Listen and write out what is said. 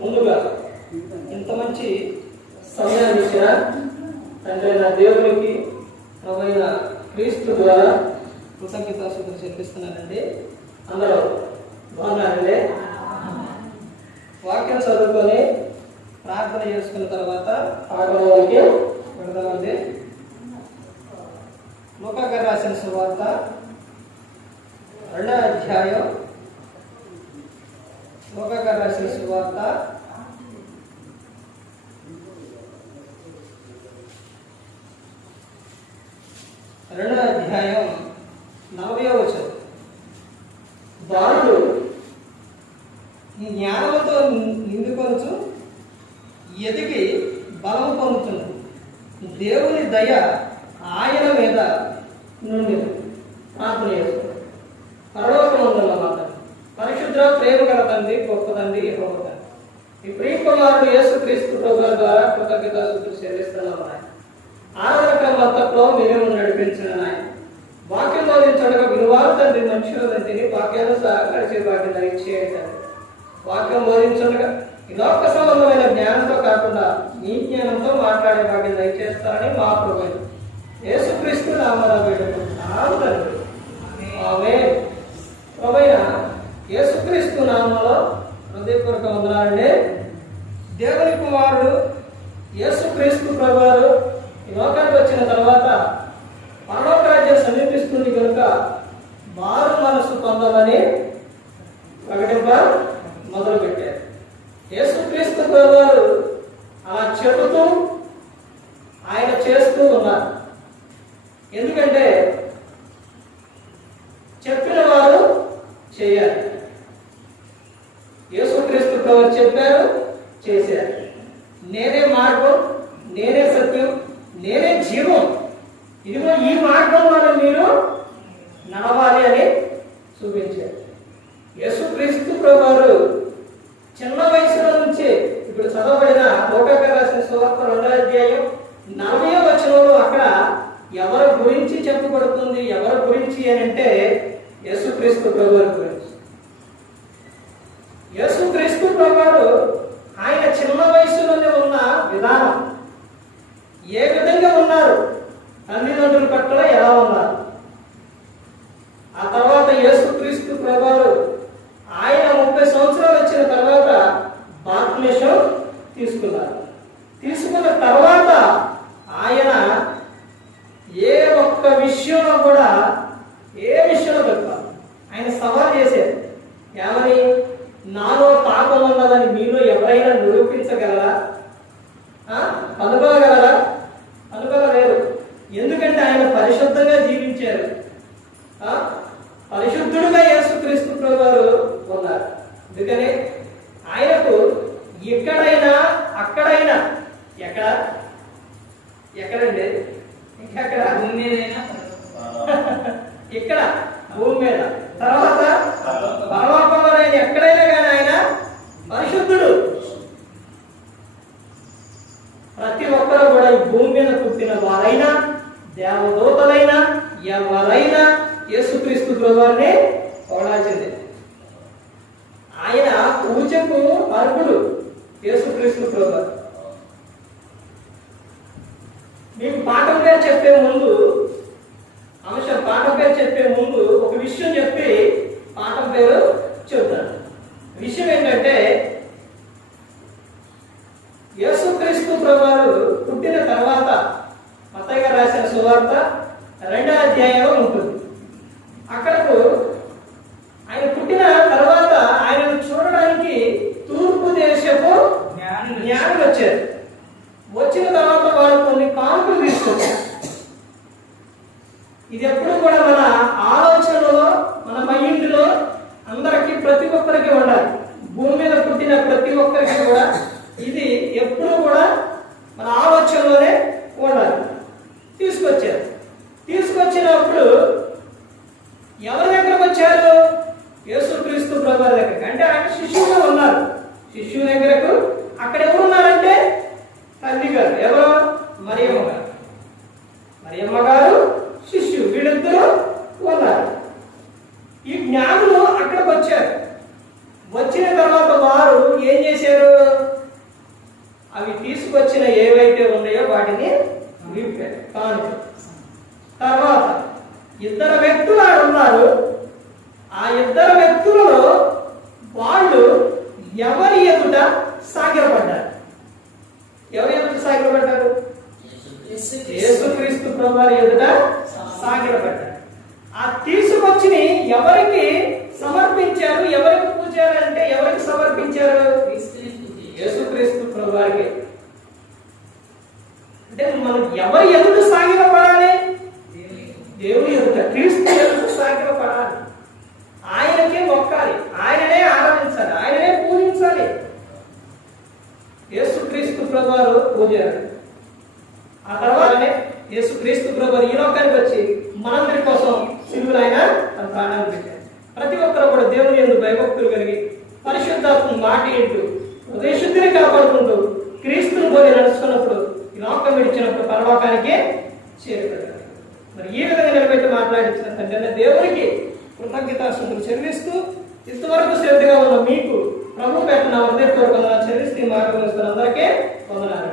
ముందుగా ఇంత మంచి సమయాన్ని ఇచ్చిన తండ్రి అయిన దేవునికి ప్రభువైన క్రీస్తు ద్వారా కృతజ్ఞతాస్తుతులు చెల్లిస్తున్నానండి. అందరూ బాగున్నారండి. వాక్యం చదువుకొని ప్రార్థన చేసుకున్న తర్వాత పాఠంలోకి వెళదామండి. లూకా గారు రాసిన సువార్త 2వ అధ్యాయం. లూకా గారు రాసిన సువార్త 2వ అధ్యాయం 40వ వచనం. బాలుడు జ్ఞానంతో నిండుకొనుచు ఎదిగి బలము పొందుతున్నాడు. దేవుని దయ ఆయన మీద నుండి ప్రార్థన చేస్తున్నాడు. పరలోకమందున్న మాట పరిశుద్ధ ప్రేమ గల తండ్రి, గొప్ప తండ్రి, యెహోవా తండ్రి, ఈ ప్రియ కుమారుడు యేసుక్రీస్తు ప్రభువు ద్వారా కృతజ్ఞతాస్తుతులు చెల్లిస్తున్నాం. ఆరాధన క్రమంలో మేము నడిపించిన నాయన వాక్యం బోధించడగా విలువారు తండ్రి, మనుషులంటిని వాక్యాన్ని సహకరించే వాటిని దయచేయండి. వాక్యం బోధించడగా ఈ లోక సంబంధమైన జ్ఞానంతో కాకుండా నీ జ్ఞానంతో మాట్లాడే వాటిని దయచేస్తారని మా ప్రభువు యేసుక్రీస్తు నామమున వేడుకుంటున్నాము తండ్రి. ఆమేన్. ప్రభువైన యేసుక్రీస్తు నామములో హృదయపూర్వక వందనాలండి. దేవుని కుమారుడు యేసుక్రీస్తు ప్రభువారు ఈ లోకానికి వచ్చిన తర్వాత పరలోక రాజ్యం సమీపిస్తుంది కనుక మారు మనసు పొందాలని ప్రకటింప మొదలుపెట్టారు. యేసుక్రీస్తు ప్రభువారు అలా చెబుతూ ఆయన చేస్తూ ఉన్నారు. ఎందుకంటే చెప్పిన వారు చేయాలి. యేసుక్రీస్తు ప్రభువారు చెప్పారు, చేశారు. నేనే మార్గం, నేనే సత్యం, నేనే జీవం, ఇదిగో ఈ మార్గంలో మీరు నడవాలి అని చూపించారు. యేసుక్రీస్తు ప్రభువారు చిన్న వయసులో నుంచే ఇప్పుడు చదవబడిన లూకా గారు రాసిన సువార్త 2వ అధ్యాయం 40వ వచనంలో అక్కడ ఎవరి గురించి చెప్పబడుతుంది? ఎవరి గురించి అని అంటే యేసుక్రీస్తు ప్రభువారి గురించి. యేసుక్రీస్తు ప్రభువారు ఆయన చిన్న వయసులోనే ఉన్న విధానం, ఏ విధంగా ఉన్నారు, తల్లిదండ్రుల పట్ల ఎలా ఉన్నారు, ఆ తర్వాత యేసుక్రీస్తు ప్రభువారు ఆయన 30 సంవత్సరాలు వచ్చిన తర్వాత బాప్తిసం తీసుకున్నారు. తీసుకున్న తర్వాత ఆయన ఏ ఒక్క విషయంలో కూడా ఆయన సవాల్ చేశారు. ఏమని? నాలో పాపం ఉన్నదని మీలో ఎవరైనా నిరూపించగలరా? కనుగొనగలరా? కనుగొనలేరు. ఎందుకంటే ఆయన పరిశుద్ధంగా జీవించారు. పరిశుద్ధుడుగా యేసుక్రీస్తు ప్రభువారు ఉన్నారు. అందుకని ఆయనకు ఎక్కడైనా అక్కడైనా ఎక్కడండి ఇంకెక్కడ ఇక్కడ భూమి మీద, తర్వాత పరలోకంలో ఎక్కడైనా కానీ ఆయన పరిశుద్ధుడు. ప్రతి ఒక్కరు కూడా ఈ భూమి మీద పుట్టిన వారైనా, దేవదూతలైనా, ఎవరైనా యేసుక్రీస్తు ప్రభువారిని పొగడాల్సిందే. ఆయన పూజకు అర్హుడు యేసుక్రీస్తు ప్రభువారు. మీకు పాఠం పేరు చెప్పే ముందు ఒక విషయం చెప్పి పాఠం పేరు చెప్తాను. విషయం ఏంటంటే యేసుక్రీస్తు ప్రభువారు పుట్టిన తర్వాత మత్తయి గారు రాసిన సువార్త 2వ అధ్యాయంలో ఉంటుంది. అక్కడకు ఆయన పుట్టిన తర్వాత ఆయనను చూడడానికి తూర్పు దేశపు జ్ఞానులు వచ్చారు. వచ్చిన తర్వాత వారు కొన్ని కానుకలు తీసుకొచ్చారు. ఇది ఎప్పుడు కూడా మన ఆలోచనలో, మన మైండ్లో అందరికీ, ప్రతి ఒక్కరికి ఉండాలి. భూమి మీద పుట్టిన ప్రతి ఒక్కరికి కూడా ఇది ఎప్పుడు కూడా మన ఆలోచనలోనే ఉండాలి. తీసుకొచ్చినప్పుడు ఎవరి దగ్గరకు వచ్చారు? యేసుక్రీస్తు ప్రభువారి దగ్గరికి. అంటే ఆయన శిష్యువుగా ఉన్నారు. శిష్యువు దగ్గరకు అక్కడ ఎవరున్నారంటే తల్లి గారు, ఎవరు? మరియమ్మ గారు, శిష్యువు, వీళ్ళిద్దరూ ఉన్నారు. ఈ జ్ఞానులు అక్కడికి వచ్చారు. వచ్చిన తర్వాత వారు ఏం చేశారు? కానుక. తర్వాత ఇద్దరు వ్యక్తులు ఆడ ఉన్నారు. ఆ ఇద్దరు వ్యక్తులలో వాళ్ళు ఎవరి ఎదుట సాగిలపడ్డారు? ఎవరి ఎదుట సాగిలపడ్డారు? యేసుక్రీస్తు ప్రభువారి ఎదుట సాగిలపడ్డారు. ఆ తీసుకొచ్చి ఎవరికి సమర్పించారు? ఎవరికి పూజారు అంటే ఎవరికి సమర్పించారు? యేసుక్రీస్తు ప్రభువారికి. అంటే మనం ఎవరి ఎదుట సాగిలపడాలి? దేవుని ఎదుట, క్రీస్తు ఎదుట సాగిలపడాలి. ఆయనకే మొక్కాలి, ఆయననే ఆరాధించాలి, ఆయననే పూజించాలి. యేసుక్రీస్తు ప్రభువారు పూజారు. ఆ తర్వాతనే యేసుక్రీస్తు ప్రభువారు ఈ లోకానికి వచ్చి మనందరి కోసం సిలువలో ఆయన తన ప్రాణాన్ని పెట్టారు. ప్రతి ఒక్కరు కూడా దేవుని యందు భయభక్తులు కలిగి పరిశుద్ధాత్మ మాట ఏంటూ హృదయశుద్ధిని కాపాడుకుంటూ క్రీస్తుని పోలి నడుచుకున్నప్పుడు ఈ లోకం విడిచినప్పుడు పరలోకానికే చేరుతారు. మరి ఈ విధంగా నిలబెట్టి మాట్లాడించిన తండ్రి దేవునికి కృతజ్ఞతాస్తుతులు చెల్లిస్తూ ఇంతవరకు శ్రద్ధగా ఉన్న మీకు ప్రభు పెట్టిన హృదయపూర్వకంగా చెల్లిస్తూ మార్గం అందరికీ వందనాలు.